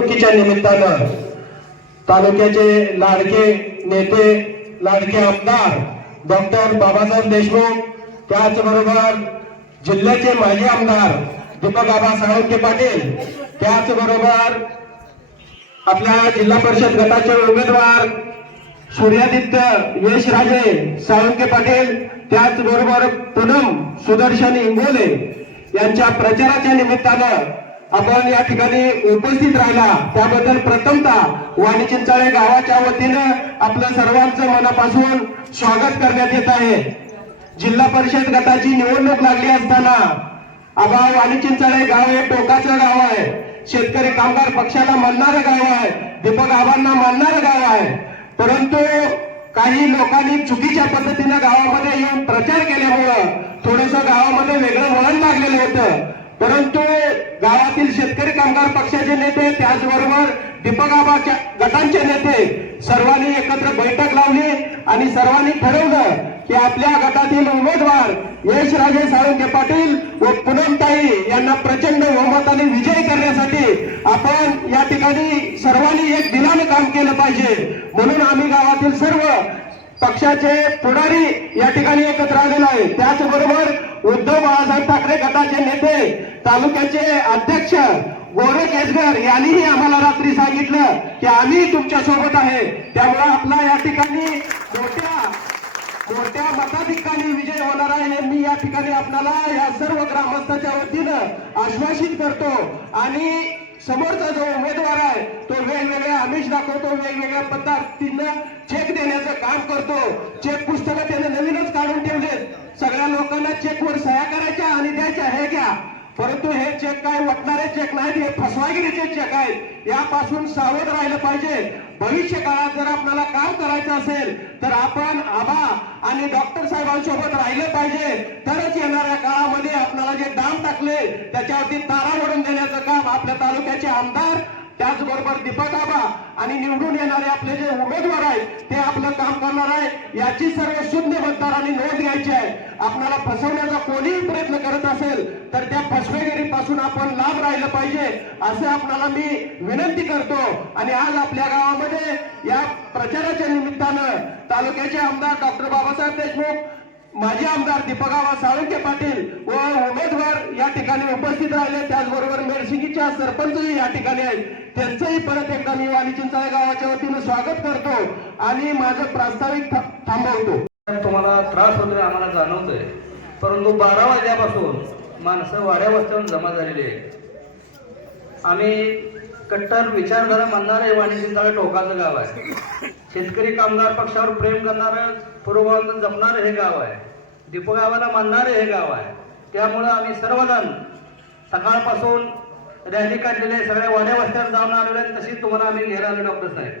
निवडणुकीच्या निमित्तानं तालुक्याचे लाडके नेते लाडके आमदार डॉक्टर बाबासाहेब देशमुख त्याचबरोबर जिल्ह्याचे माजी आमदार दीपक आबा साळुंके पाटील त्याचबरोबर आपल्या जिल्हा परिषद गटाचे उमेदवार सूर्यादित्य यशराजे साळुंके पाटील त्याचबरोबर पूनम सुदर्शन इंगोले यांच्या प्रचाराच्या निमित्तानं आपण या ठिकाणी उपस्थित राहिला. त्याबद्दल प्रथमतः वाणी चिंचाळे गावाच्या वतीनं आपलं सर्वांचं मनापासून स्वागत करण्यात येत आहे. जिल्हा परिषद गटाची निवडणूक लागली असताना आबा वाणी चिंचाळे गाव हे टोकाचं गाव आहे. शेतकरी कामगार पक्षाला मानणारं गाव आहे. दीपक आबांना मानणारं गाव आहे. परंतु काही लोकांनी चुकीच्या पद्धतीनं गावामध्ये येऊन प्रचार केल्यामुळं थोडस गावामध्ये वेगळं वळण लागलेलं होतं. परंतु गावातील शेतकरी कामगार पक्षाचे नेते त्याचबरोबर दीपक गटांचे नेते सर्वांनी एकत्र बैठक लावली आणि सर्वांनी ठरवलं की आपल्या गटातील उमेदवार यशराजे साळुंके पाटील व पूनमताई यांना प्रचंड बहुमताने विजयी करण्यासाठी आपण या ठिकाणी सर्वांनी एक दिलाने काम केलं पाहिजे. म्हणून आम्ही पक्षाचे पुढारी या ठिकाणी एकत्र आलेले आहे त्याचबरोबर उद्धव बाळासाहेब ठाकरे गटाचे नेते तालुक्याचे अध्यक्ष गोरे केसगर यांनीही आम्हाला रात्री सांगितलं की आम्ही तुमच्यासोबत आहे. त्यामुळे आपला या ठिकाणी मोठ्या मोठ्या मताधिकाने विजय होणार आहे हे मी या ठिकाणी आपल्याला या सर्व ग्रामस्थाच्या वतीनं आश्वासित करतो. आणि समोरचा जो उमेदवार आमिष दाखवतो वेगवेगळ्या पद्धतीनं चेक देण्याचं काम करतो. चेक पुस्तकं त्याने नवीनच काढून ठेवलेत. सगळ्या लोकांना चेकवर सह्या करायच्या आणि द्यायच्या हे घ्या. परंतु हे चेक काय वाटणारे चेक नाहीत हे फसवागिरीचे चेक आहेत. यापासून सावध राहिलं पाहिजे. भविष्य काळात जर आपल्याला काम करायचं असेल तर आपण आबा आणि डॉक्टर साहेबांसोबत राहिलं पाहिजे. तरच येणाऱ्या काळामध्ये आपल्याला जे दाम टाकले त्याच्यावरती तारा ओढून देण्याचं काम आपल्या तालुक्याचे आमदार त्याचबरोबर दीपक आणि निवडून येणारे आपले जे उमेदवार आहेत ते आपलं काम करणार आहे याची सर्व शून्य मतदारांनी नोंद घ्यायची आहे. आपल्याला फसवण्याचा कोणीही प्रयत्न करत असेल तर त्या फसवेगिरीपासून आपण लांब राहिलं पाहिजे असं आपल्याला मी विनंती करतो. आणि आज आपल्या गावामध्ये या प्रचाराच्या निमित्तानं तालुक्याचे आमदार डॉक्टर बाबासाहेब देशमुख माजी आमदार दीपकाबा साळुंके पाटील व उमेदवार या ठिकाणी उपस्थित राहिले. त्याचबरोबर मेरसिंगीच्या सरपंचही या ठिकाणी आहेत. त्यांचंही परत एकदा मी वाणी चिंचाळे गावाच्या वतीनं स्वागत करतो आणि माझं प्रास्ताविक थांबवतो. तुम्हाला त्रास होतोय आम्हाला जाणवतोय. परंतु बारा वाजल्यापासून माणसं वाड्या वस्त्यावर जमा झालेली आहेत. आम्ही कट्टर विचारधारा मानणारे वाणिज्य टोकाचं गाव आहे. शेतकरी कामगार पक्षावर प्रेम करणारं पूर्वभावानं जपणारं हे गाव आहे. दीपगावाला मानणारे हे गाव आहे. त्यामुळं आम्ही सर्वजण सकाळपासून रॅली काढलेले आहे, सगळ्या वाड्या वस्त्यावर जाऊन आलेले आहेत तशीच तुम्हाला आम्ही घ्यायला आलो डॉक्टर साहेब.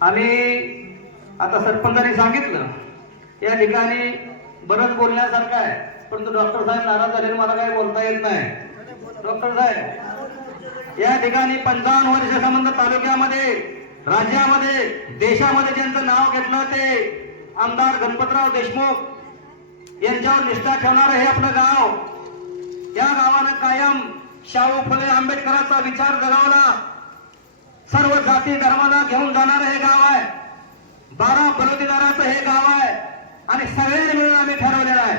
आम्ही आता सरपंचांनी सांगितलं या ठिकाणी बरंच बोलण्यासारखं आहे. परंतु डॉक्टर साहेब नाराज झाले मला काही बोलता येत नाही. डॉक्टर साहेब या ठिकाणी पंचावन्न वर्ष संबंध तालुक्यामध्ये राज्यामध्ये देशामध्ये ज्यांचं नाव घेतलं ते आमदार गणपतराव देशमुख यांच्यावर निष्ठा ठेवणारं हे आपलं गाव. या गावानं कायम शाहू फुले आंबेडकरांचा विचार जगावला. सर्व जाती धर्माला घेऊन जाणारं हे गाव आहे. बारा बलुतेदाराचं हे गाव आहे. आणि सगळ्यांनी मिळून आम्ही ठरवलेलं आहे.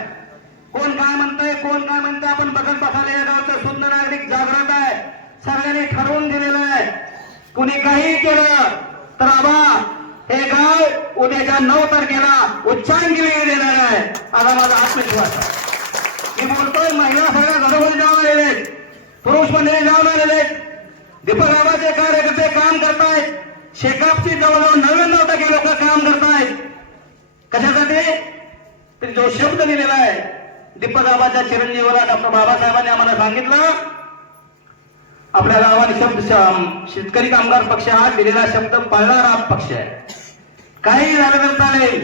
कोण काय म्हणतंय कोण काय म्हणतंय आपण बघत बसायला या गावचं सुंदर नागरिक जागृत आहे. सगळ्यांनी ठरवून दिलेलं आहे. कुणी काही केलं तर आबा हे गाव उद्याच्या नऊ तारखेला उच्चांगिरी देणार आहे. आता माझा आत्मविश्वास मी बोलतोय महिला सगळ्या घरोघरी जाऊन आलेले आहेत. पुरुष मंडळी जाऊन आलेले आहेत. दीपक बाबाचे कार्यकर्ते काम करतायत शेकापची जवळजवळ नव्याण्णव टक्के लोक काम करतायत कशासाठी? जो शब्द दिलेला आहे दीपक बाबाच्या चिरंजीवाला डॉक्टर बाबासाहेबांनी आम्हाला सांगितलं आपल्या गावाने शब्द शेतकरी कामगार पक्ष हा दिलेला शब्द पाळणारा पक्ष आहे. काही झालं तर चालेल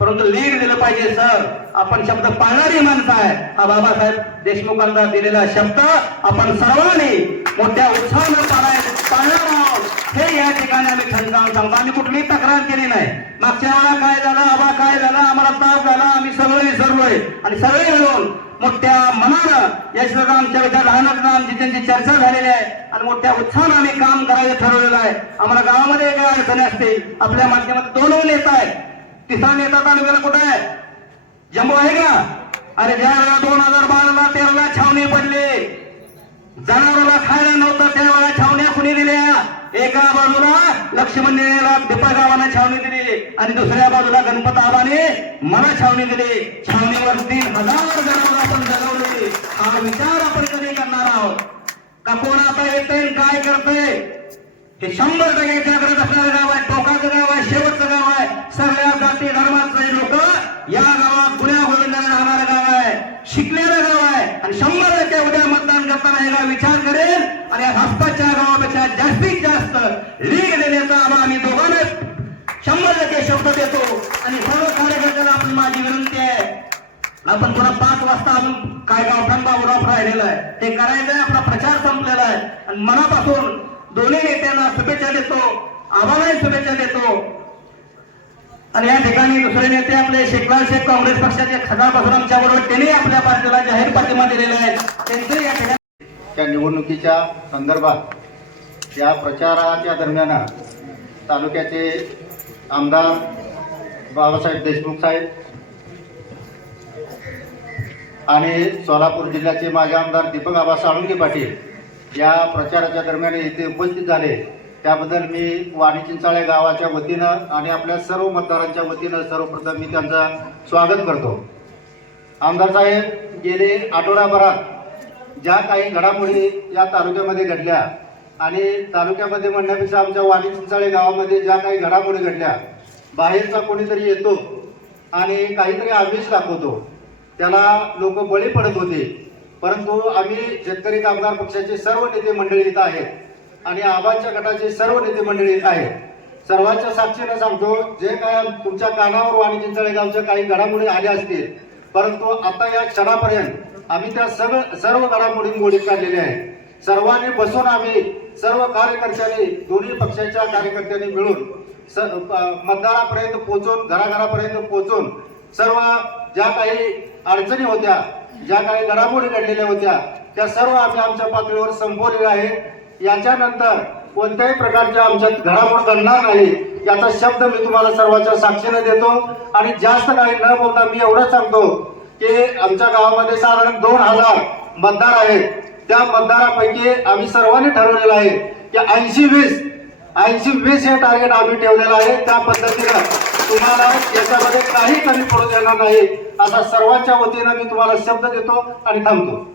परंतु लीड दिलं पाहिजे सर. आपण शब्द पाळणारी माणसं आहे. हा बाबासाहेब देशमुखांचा दिलेला शब्द आपण सर्वांनी मोठ्या उत्साहानं पाळाय पाळणार आहोत. हे या ठिकाणी आम्ही ठणकावून सांगतो. आम्ही कुठलीही तक्रार केली नाही. मागच्या वेळा काय झालं? आबा काय झालं? आम्हाला त्रास झाला. आम्ही सगळे विसरलोय आणि सगळे मिळून मोठ्या मनानं यशवंत आमच्या विचार लहानात आमची त्यांची चर्चा झालेली आहे. आणि मोठ्या उत्साहानं आम्ही काम करायचं ठरवलेलं आहे. आम्हाला गावामध्ये काय अडचणी असतील आपल्या माध्यमात दोन नेता आहे तिसरा नेता तालुक्याला कुठं आहे? जम्बो आहे का? अरे ज्या वेळेला दोन हजार बाराला तेराला छावणी पडली. जनावराला खायला नव्हतं त्यावेळेला छावण्या कुणी दिल्या? एका बाजूला लक्ष्मणला निळेला गावाने छावणी दिली आणि दुसऱ्या बाजूला गणपत आबाने मला छावणी दिली. छावणीवर तीन हजार जनावर आपण जगवले. हा विचार आपण कधी करणार आहोत? का कोण आता येतंय काय करतंय? हे शंभर टक्के जागृत असणारं गाव आहे टोकाचं गाव आहे शेवटचं गाव आहे. सगळ्या जाती धर्माचे लोक या गावात गुन्हा गोविंदाने राहणारं गाव आहे शिकलेलं गाव आहे. आणि शंभर टक्के उद्या मतदान करताना हे गाव विचार करेल आणि लीग देण्याचा आम्हा आम्ही दोघांना शंभर टक्के शब्द देतो. आणि सर्व कार्यकर्त्याला आपण माझी विनंती आहे. आपण पुन्हा पाच वाजता अजून काय गावठाण बाबूराव राहिलेला आहे. ते करायचं आहे आपला प्रचार संपलेला आहे. आणि मनापासून दोन्ही नेत्यांना शुभेच्छा देतो आम्हालाही शुभेच्छा देतो. आणि या ठिकाणी दुसरे नेते आपले शेखलाल शेख काँग्रेस पक्षाचे खदापासून आमच्या बरोबर त्यांनी आपल्या पार्टीला जाहीर पाठिंबा दिलेला आहे. त्यांचे या ठिकाणी त्या निवडणुकीच्या संदर्भात या प्रचाराच्या दरम्यान तालुक्याचे आमदार बाबासाहेब देशमुख साहेब आणि सोलापूर जिल्ह्याचे माजी आमदार दीपक आबा साळुंगे पाटील या प्रचाराच्या दरम्यान इथे उपस्थित झाले. त्याबद्दल मी वाणी चिंचाळे गावाच्या वतीनं आणि आपल्या सर्व मतदारांच्या वतीनं सर्वप्रथम मी त्यांचं स्वागत करतो. आमदार साहेब गेले आठवडाभरात ज्या काही घडामोडी या तालुक्यामध्ये घडल्या आणि तालुक्यामध्ये म्हणण्यापेक्षा आमच्या वाणी चिंचाळे गावामध्ये ज्या काही घडामोडी घडल्या बाहेरचा कोणीतरी येतो आणि काहीतरी आमिष दाखवतो त्याला लोक बळी पडत होते. परंतु आम्ही शेतकरी कामगार पक्षाचे सर्व नेते मंडळी इथं आहेत आणि आबांच्या गटाचे सर्व नेते मंडळी इथं आहेत. सर्वांच्या साक्षीनं सांगतो जे काय तुमच्या कानावर वाणी चिंचाळे गावच्या काही घडामोडी आल्या असतील परंतु आता या क्षणापर्यंत आम्ही त्या सर्व सर्व घडामोडी मोडीत काढलेल्या आहेत. सर्वांनी बसून आम्ही सर्व कार्यकर्त्यांनी दोन्ही पक्षाच्या कार्यकर्त्यांनी मिळून स मतदारापर्यंत पोहोचून घराघरापर्यंत पोहोचून सर्व ज्या काही अडचणी होत्या ज्या काही घडामोडी घडलेल्या होत्या त्या सर्व आम्ही आमच्या पातळीवर संपवलेल्या आहे याच्यानंतर कोणत्याही प्रकारच्या आमच्यात घडामोड घडणार नाही याचा शब्द मी तुम्हाला सर्वांच्या साक्षीने देतो. आणि जास्त काही न बोलता मी एवढं सांगतो की आमच्या गावामध्ये साधारण दोन हजार मतदार आहेत. त्या मतदारापैकी आम्ही सर्वांनी ठरवलेलं आहे की ऐंशी वीस ऐंशी वीस हे टार्गेट आम्ही ठेवलेलं आहे. त्या पद्धतीनं तुम्हाला याच्यामध्ये काही कमी पडू देणार नाही. असा सर्वांच्या वतीनं मी तुम्हाला शब्द देतो आणि थांबतो.